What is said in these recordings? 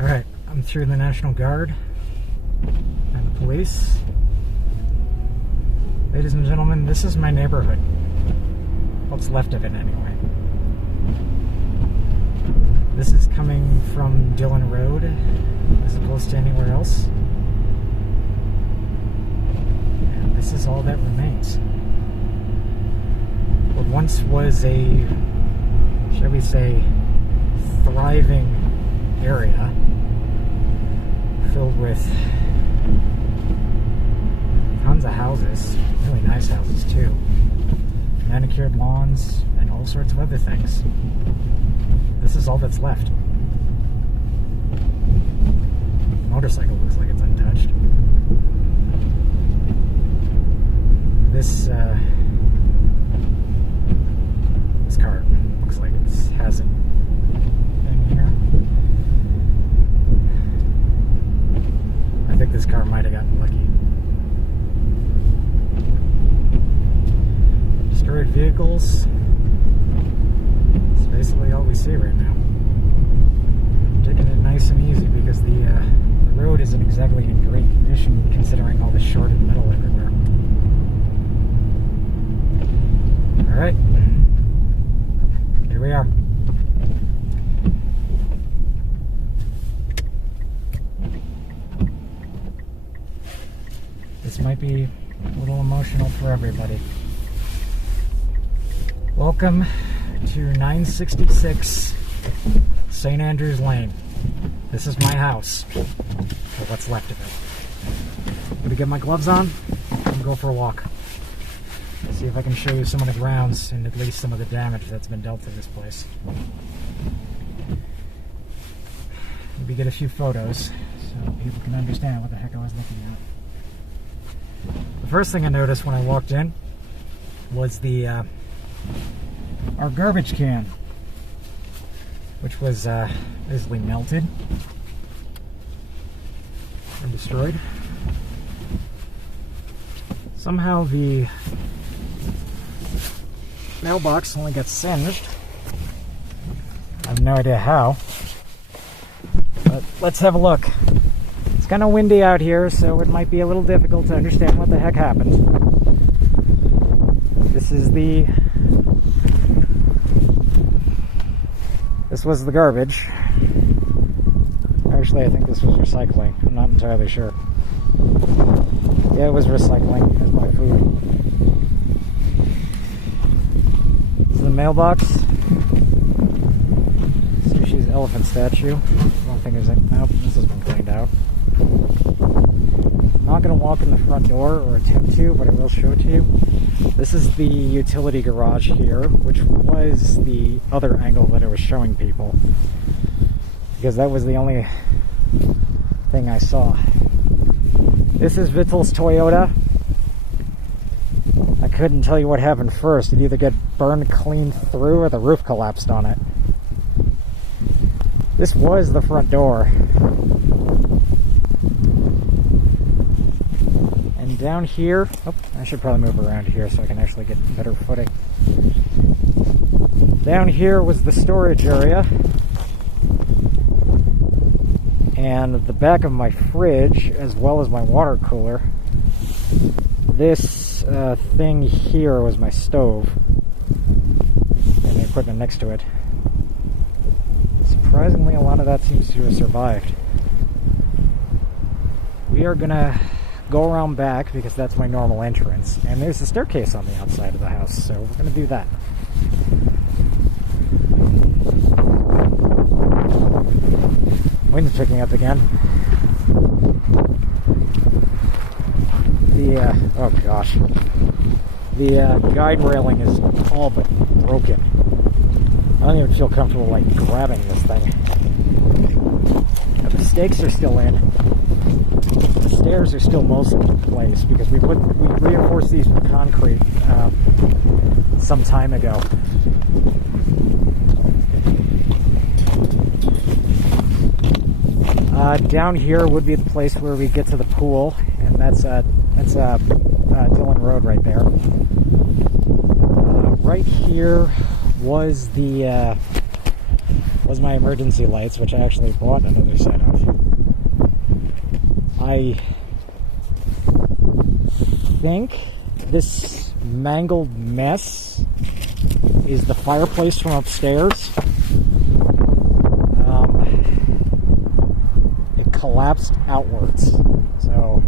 Alright, I'm through the National Guard and the police. Ladies and gentlemen, this is my neighborhood. What's left of it anyway. This is coming from Dillon Road as opposed to anywhere else. And this is all that remains. What once was a, shall we say, thriving area filled with tons of houses, really nice houses too, manicured lawns, and all sorts of other things. This is all that's left. The motorcycle looks like it's untouched. This car looks like it hasn't been here. I think this car might have gotten lucky. Destroyed vehicles. It's basically all we see right now. Taking it nice and easy because the road isn't exactly in great condition considering all the shorted metal everywhere. Alright. Here we are. This might be a little emotional for everybody. Welcome to 966 St. Andrews Lane. This is my house, or what's left of it. I'm gonna get my gloves on and go for a walk. See if I can show you some of the grounds and at least some of the damage that's been dealt to this place. Maybe get a few photos so people can understand what the heck I was looking at. The first thing I noticed when I walked in was our garbage can, which was basically melted and destroyed. Somehow the mailbox only got singed. I have no idea how, but let's have a look. It's kind of windy out here, so it might be a little difficult to understand what the heck happened. This was the garbage. Actually, I think this was recycling. I'm not entirely sure. Yeah, it was recycling. Here's my food. This is the mailbox. Sushi's elephant statue. I don't think there's any. Nope, this has been cleaned out. I'm not going to walk in the front door or attempt to, but I will show it to you. This is the utility garage here, which was the other angle that I was showing people, because that was the only thing I saw. This is Vittel's Toyota. I couldn't tell you what happened first. It either got burned clean through or the roof collapsed on it. This was the front door. And down here, oh, I should probably move around here so I can actually get better footing. Down here was the storage area. And the back of my fridge, as well as my water cooler. This thing here was my stove and the equipment next to it. Surprisingly, a lot of that seems to have survived. We are gonna go around back because that's my normal entrance, and there's a staircase on the outside of the house, so we're gonna do that. Wind's picking up again. Oh gosh. The guide railing is all but broken. I don't even feel comfortable like grabbing this thing. Now, the stakes are still in. The stairs are still mostly in place because we reinforced these with concrete some time ago. Down here would be the place where we get to the pool, and that's Dillon Road right there. Right here was was my emergency lights, which I actually bought another set of. I think this mangled mess is the fireplace from upstairs. It collapsed outwards, so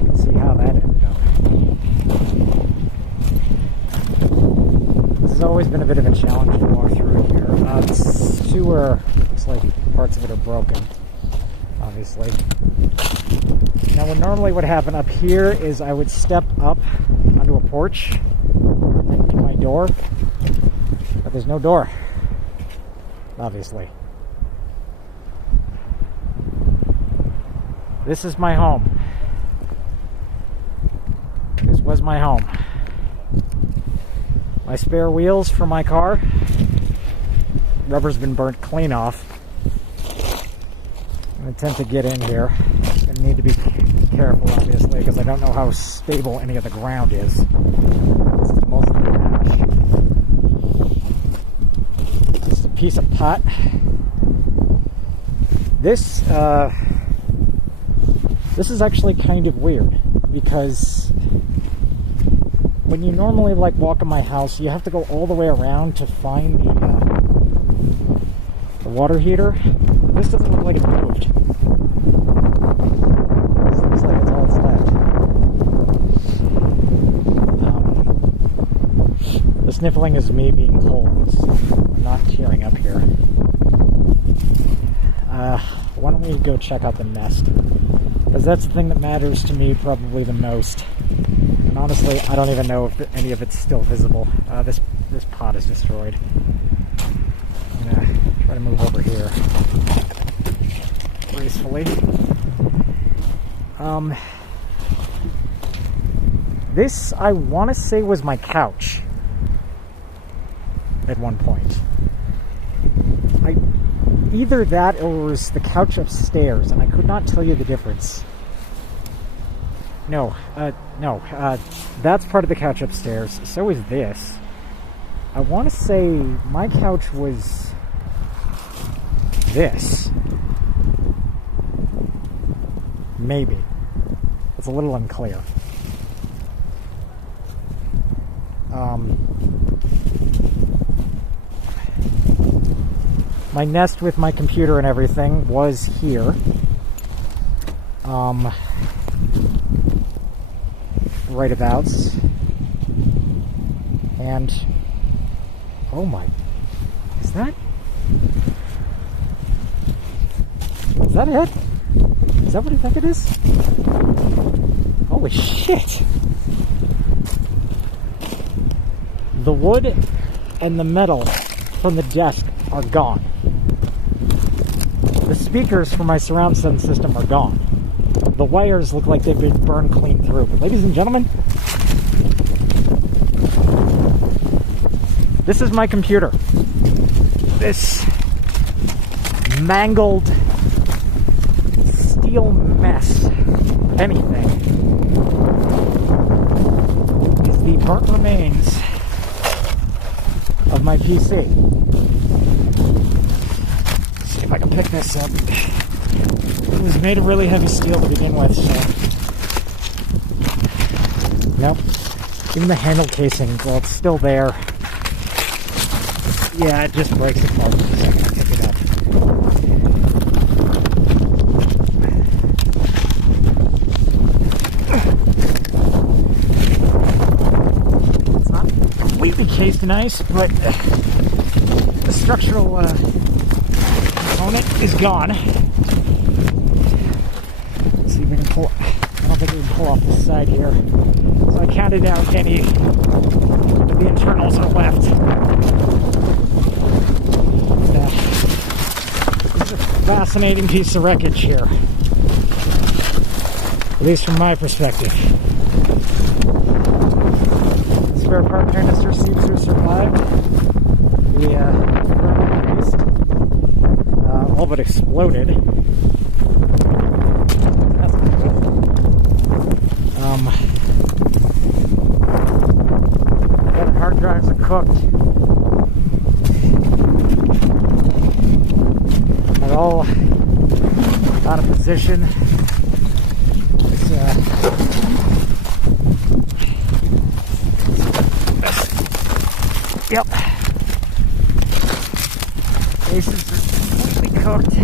let's see how that ended up. This has always been a bit of a challenge to walk through here. The sewer looks like parts of it are broken, obviously. Now, what normally would happen up here is I would step up onto a porch to my door, but there's no door, obviously. This is my home. This was my home. My spare wheels for my car. Rubber's been burnt clean off. I'm going to attempt to get in here. I need to be careful, obviously, because I don't know how stable any of the ground is. This is mostly ash. This is a piece of pot. This is actually kind of weird, because when you normally like walk in my house, you have to go all the way around to find the water heater. This doesn't look like it moved. This looks like it's all it's left. The sniffling is me being cold. I'm not tearing up here. Why don't we go check out the nest? Because that's the thing that matters to me probably the most. And honestly, I don't even know if any of it's still visible. This pot is destroyed. I'm gonna try to move over here gracefully. This, I want to say, was my couch at one point. Either that or it was the couch upstairs, and I could not tell you the difference. No, that's part of the couch upstairs. So is this. I want to say my couch was this. Maybe. It's a little unclear. My nest with my computer and everything was here. Right abouts. And oh my, is that it? Is that what I think it is? Holy shit. The wood and the metal from the desk are gone. The speakers for my surround sound system are gone. The wires look like they've been burned clean through. But ladies and gentlemen, this is my computer. This mangled steel mess, if anything, is the burnt remains of my PC. Let's see if I can pick this up. It was made of really heavy steel to begin with, so nope. Even the handle casing, well, it's still there. Yeah, it just breaks apart the second I pick it up. It's not completely cased in ice, but the structural component is gone. Let's see if we can pull. I don't think we can pull off the side here. So I counted out any of the internals are left. This is a fascinating piece of wreckage here, at least from my perspective. The spare part canister seems to have survived the thermal waste. All but exploded. That's cool. The hard drives are cooked. all out of position. Yep. Bases are completely cooked.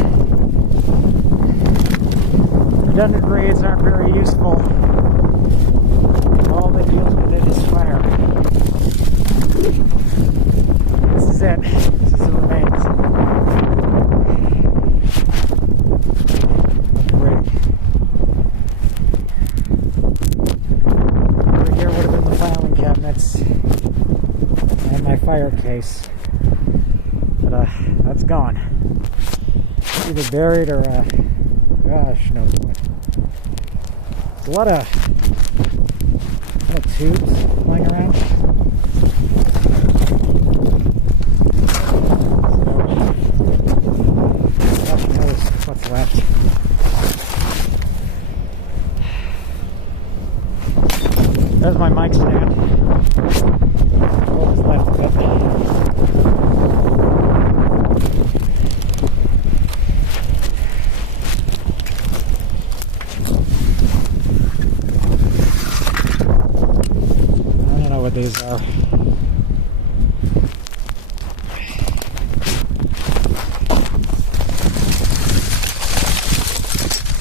Redundant grades aren't very useful. All that deals with it is fire. This is it. This is the remains. Great. Over here would have been the filing cabinets and my fire case. But that's gone. Either buried or gosh knows what. There's a lot of tubes lying around. So, gosh knows what's left. There's my mic stand. What was left of it. What these are.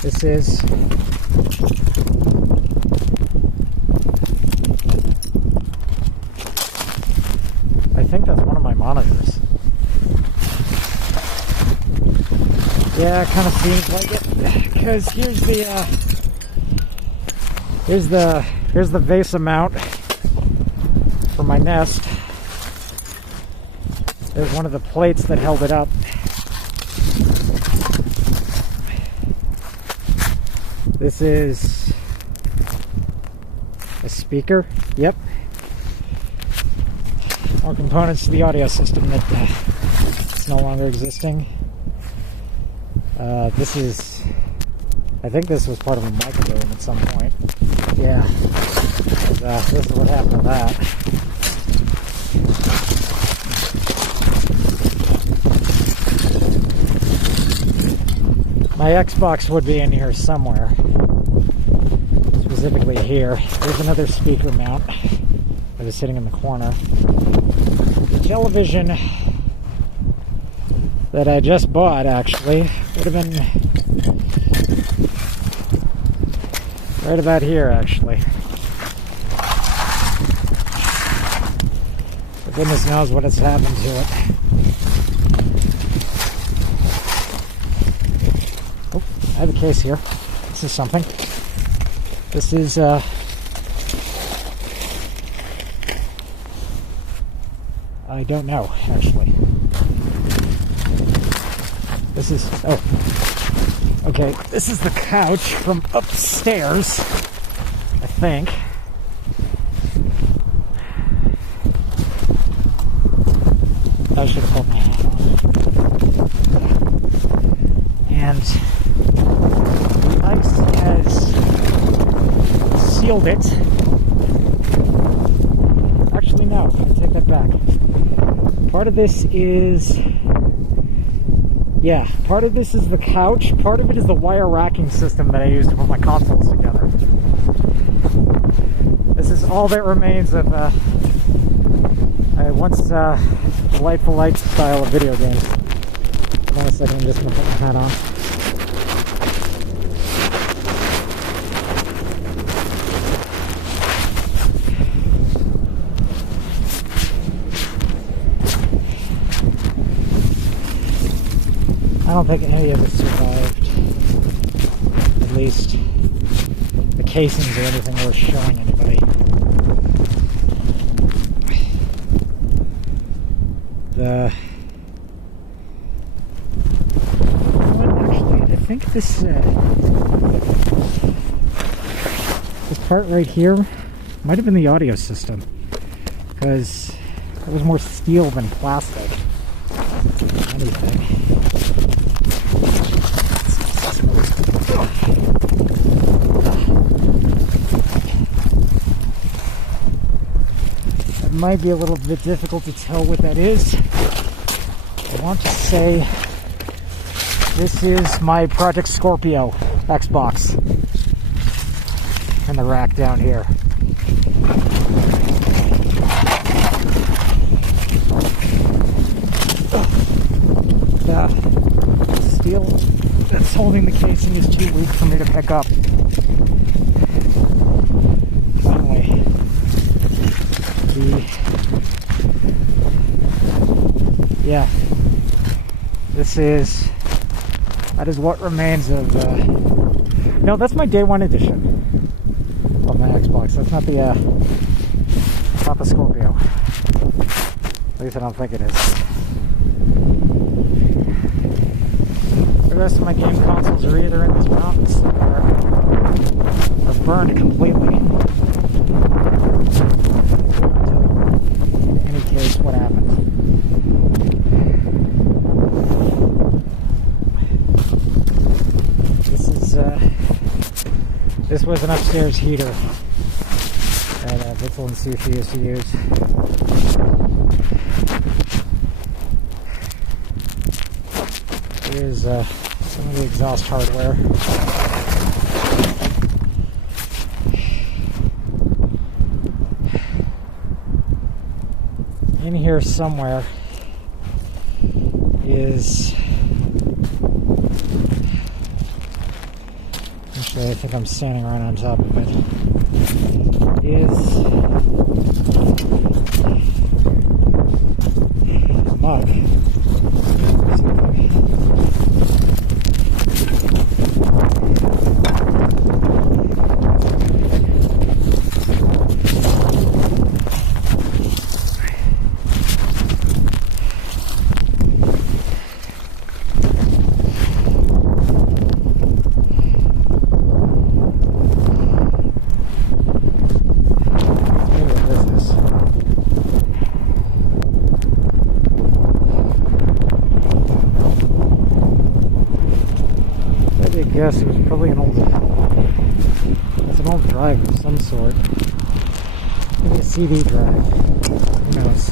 This is I think that's one of my monitors. Yeah, it kind of seems like it, because here's the VESA mount for my Nest. There's one of the plates that held it up. This is a speaker. Yep. More components to the audio system that it's no longer existing. This is, I think this was part of a microphone at some point. Yeah. This is what happened to that. My Xbox would be in here somewhere. Specifically here. There's another speaker mount that is sitting in the corner. The television that I just bought actually would have been right about here actually. But goodness knows what has happened to it. Oh, I have a case here. This is something. This is I don't know actually. This is, oh, okay, this is the couch from upstairs, I think. I should have pulled my hat on. And the ice has sealed it. Actually, no, I take that back. Part of this is... yeah, part of this is the couch, part of it is the wire racking system that I use to put my consoles together. This is all that remains of a once delightful light style of video games. Hold on a second, I'm just going to put my hat on. I don't think any of it survived. At least the casings or anything worth showing anybody. Actually, I think this part right here might have been the audio system, because it was more steel than plastic. Anything. It might be a little bit difficult to tell what that is. I want to say This is my Project Scorpio Xbox in the rack down here. The steel that's holding the casing is too weak for me to pick up. Anyway, that is what remains of no, that's my day one edition of my Xbox. That's not the Scorpio. At least I don't think it is. The rest of my game consoles are either in these mountains or burned completely. I'll tell you in any case what happened. This was an upstairs heater that Vitzel and Sushi used to use. Here's some of the exhaust hardware. In here somewhere is... Actually, I think I'm standing right on top of it. Is a mug. Yes, it was probably an old drive of some sort. Maybe a CD drive. Who knows?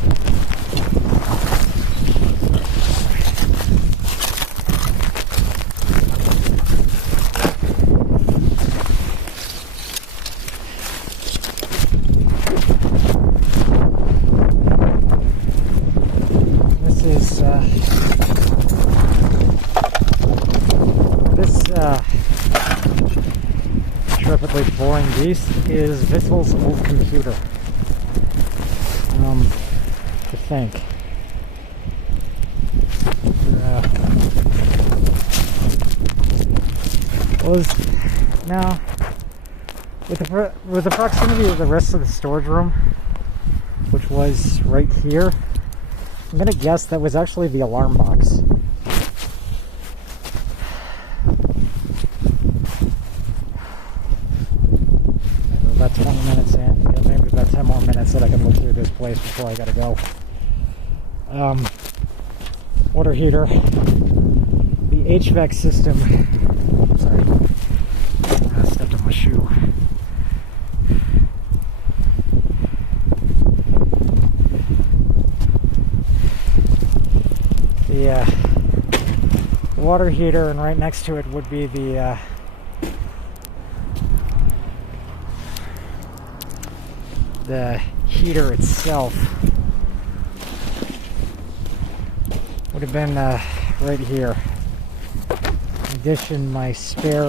Intrepidly boring beast is Vitzel's old computer. To think. Now, with the proximity of the rest of the storage room, which was right here, I'm gonna guess that was actually the alarm box. About 20 minutes in, maybe about 10 more minutes that I can look through this place before I gotta go. Water heater, the HVAC system. Sorry, I stepped on my shoe. The water heater, and right next to it would be the heater itself. Would have been right here. In addition, my spare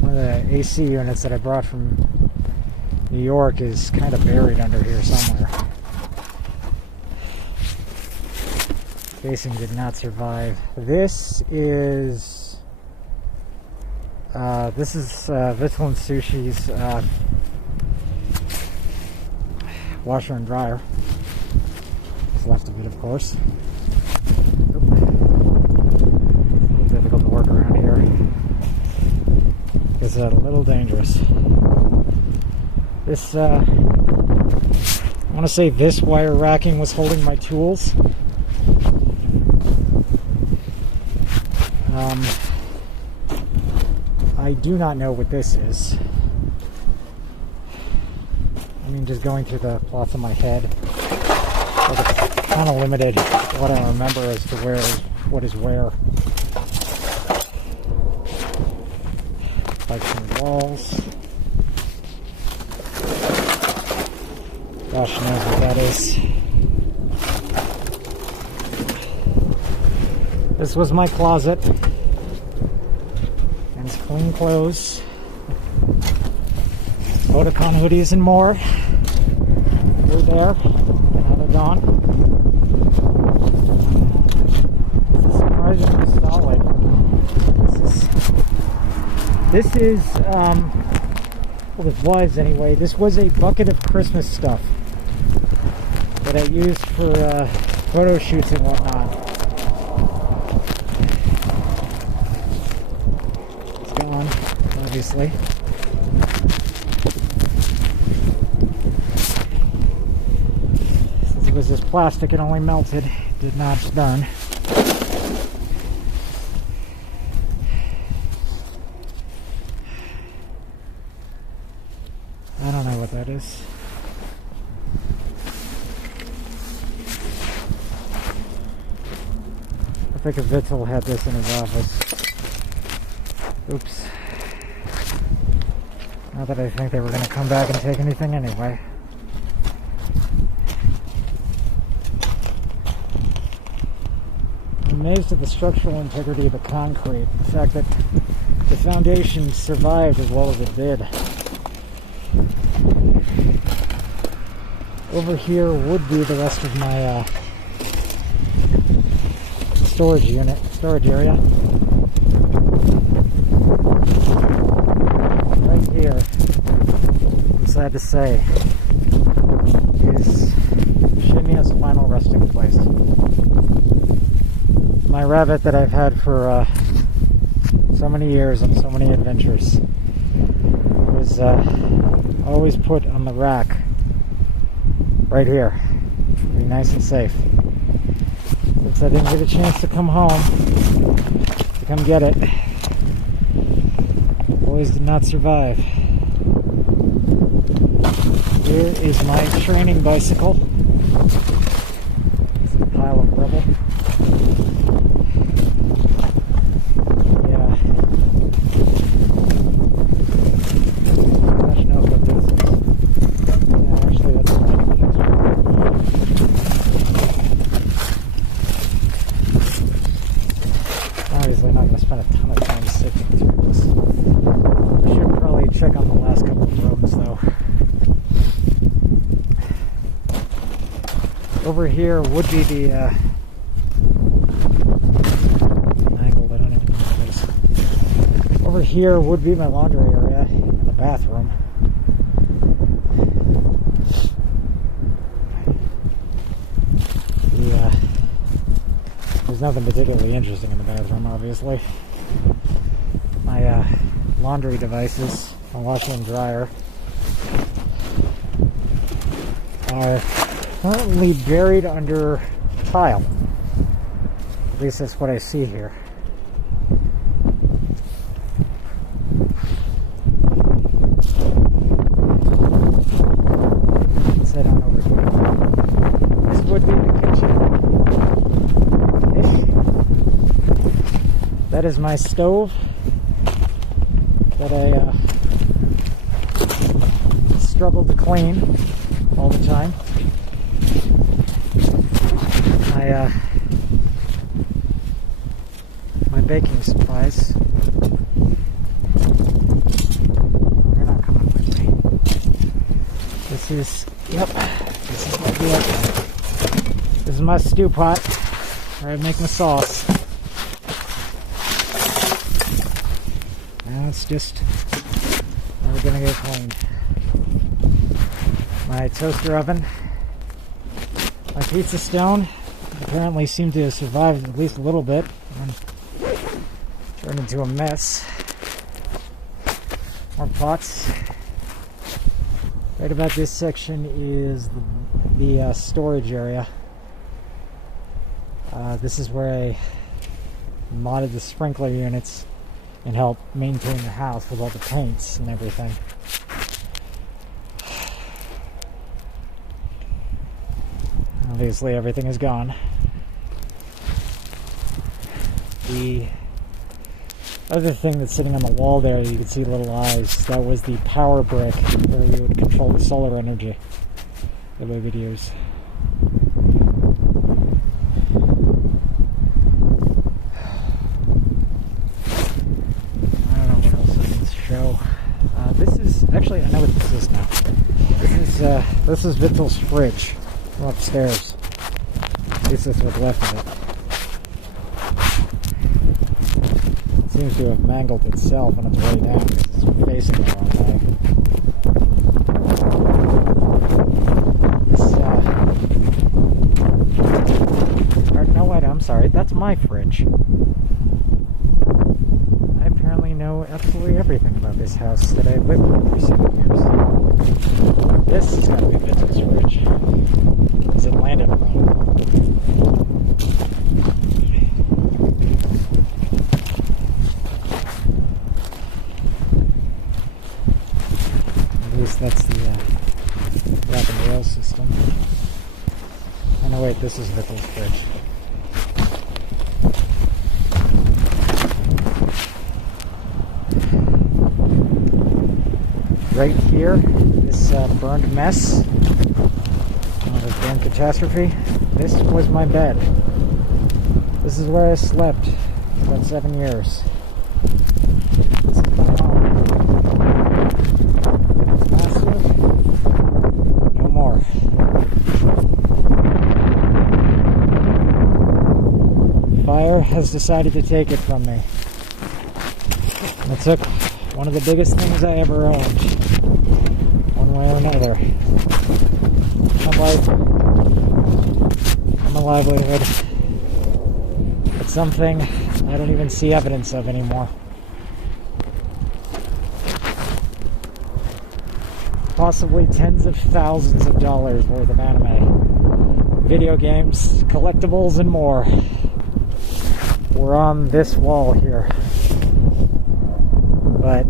one of the AC units that I brought from New York is kind of buried under here somewhere. Casing did not survive. This is Vitzel and Sushi's washer and dryer. What's left of it, of course. It's a little difficult to work around here. It's a little dangerous. This, I want to say this wire racking was holding my tools. I do not know what this is. I mean, just going through the plots of my head. kind of limited what I remember as to what is where. Like some walls. Gosh knows what that is. This was my closet. And it's clean clothes. Otakon hoodies and more. We're there. Now they're gone. This is surprisingly solid. This is well, it was anyway. This was a bucket of Christmas stuff that I used for photo shoots and whatnot. It's gone, obviously. Since it was this plastic, it only melted. It did not burn. I don't know what that is. I think a Vittel had this in his office. Oops. Not that I think they were going to come back and take anything anyway. I'm amazed at the structural integrity of the concrete. The fact that the foundation survived as well as it did. Over here would be the rest of my storage area. Right here, I'm sad to say, is Shimia's final resting place. My rabbit that I've had for so many years and so many adventures was always put on the rack right here. Be nice and safe. Since I didn't get a chance to come home to come get it, boys did not survive. Here is my training bicycle. It's a pile of rubble. Yeah. I don't know what this is. Yeah, actually that's not. Obviously not going to spend a ton of time sifting through this. I should probably check on the last couple of roads though. Over here would be the angled, I don't even know what it is. Over here would be my laundry area and the bathroom. Yeah. There's nothing particularly interesting in the bathroom, obviously. My laundry devices, my washer and dryer, are currently buried under tile. At least that's what I see here. Let's head on over here. This would be the kitchen. That is my stove that I struggle to clean all the time. My baking supplies. You're not coming with me. This is my deal. This is my stew pot where I make my sauce. Now it's just never gonna get cleaned. My toaster oven. My pizza stone apparently seemed to have survived at least a little bit and turned into a mess. More pots. Right about this section is the storage area. This is where I modded the sprinkler units and helped maintain the house with all the paints and everything. obviously everything is gone. The other thing that's sitting on the wall there, you can see little eyes, that was the power brick where we would control the solar energy that we would use. I don't know what else I can show. This is, actually I know what this is now. This is Vittel's fridge from upstairs. At least that's what's left of it. It seems to have mangled itself on its way down because it's facing the wrong way. No, wait, I'm sorry. That's my fridge. I apparently know absolutely everything about this house that I've lived in for 7 years. This has got to be Vittel's fridge. Because it landed wrong. At least that's the wrap and rail system. Oh no, wait, this is Vittel's fridge. Right here, this burned mess, this burned catastrophe, this was my bed. This is where I slept for about 7 years. This is my home. It's massive. No more. Fire has decided to take it from me. And it took one of the biggest things I ever owned. One way or another. My life, my livelihood. It's something I don't even see evidence of anymore. Possibly tens of thousands of dollars worth of anime, video games, collectibles, and more were on this wall here. But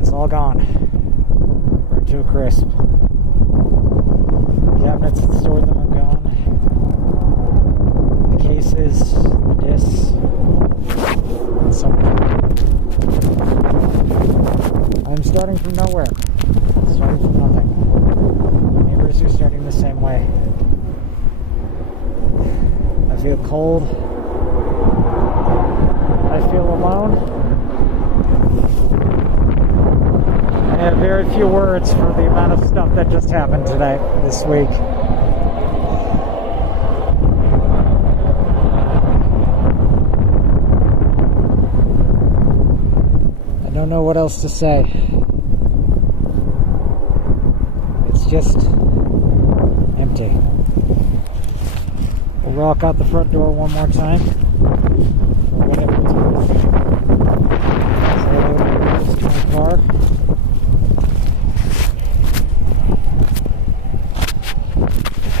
it's all gone. Burned to a crisp. Cabinets that stored them are gone. The cases, the discs, and so on. I'm starting from nowhere. Starting from nothing. My neighbors are starting the same way. I feel cold. I feel alone. I have very few words for the amount of stuff that just happened today, this week. I don't know what else to say. It's just empty. We'll rock out the front door one more time. Or whatever it's worth. Say hello to my car.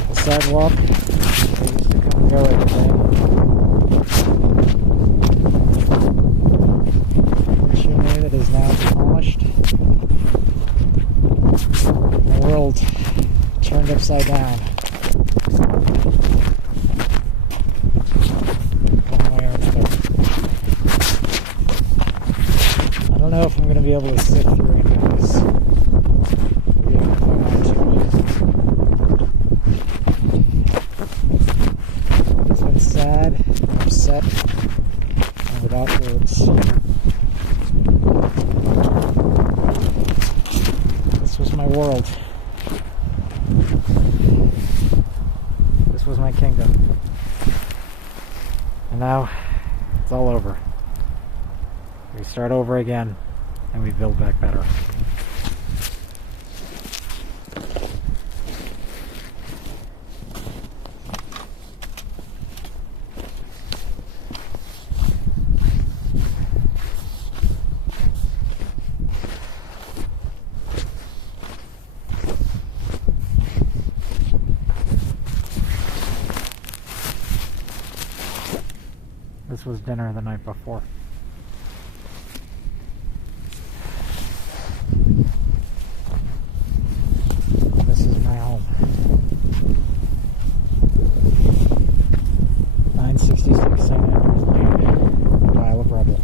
The sidewalk. They used to come and go every day. Chimney that is now demolished. The world turned upside down. I don't know if I'm going to be able to sit through any of this. Maybe if I want to. It's been sad, upset, and without words. This was my world. This was my kingdom. And now, it's all over. We start over again, and we build back better. This was dinner the night before. This is my home. 66 centimeters later. Pile of rubble.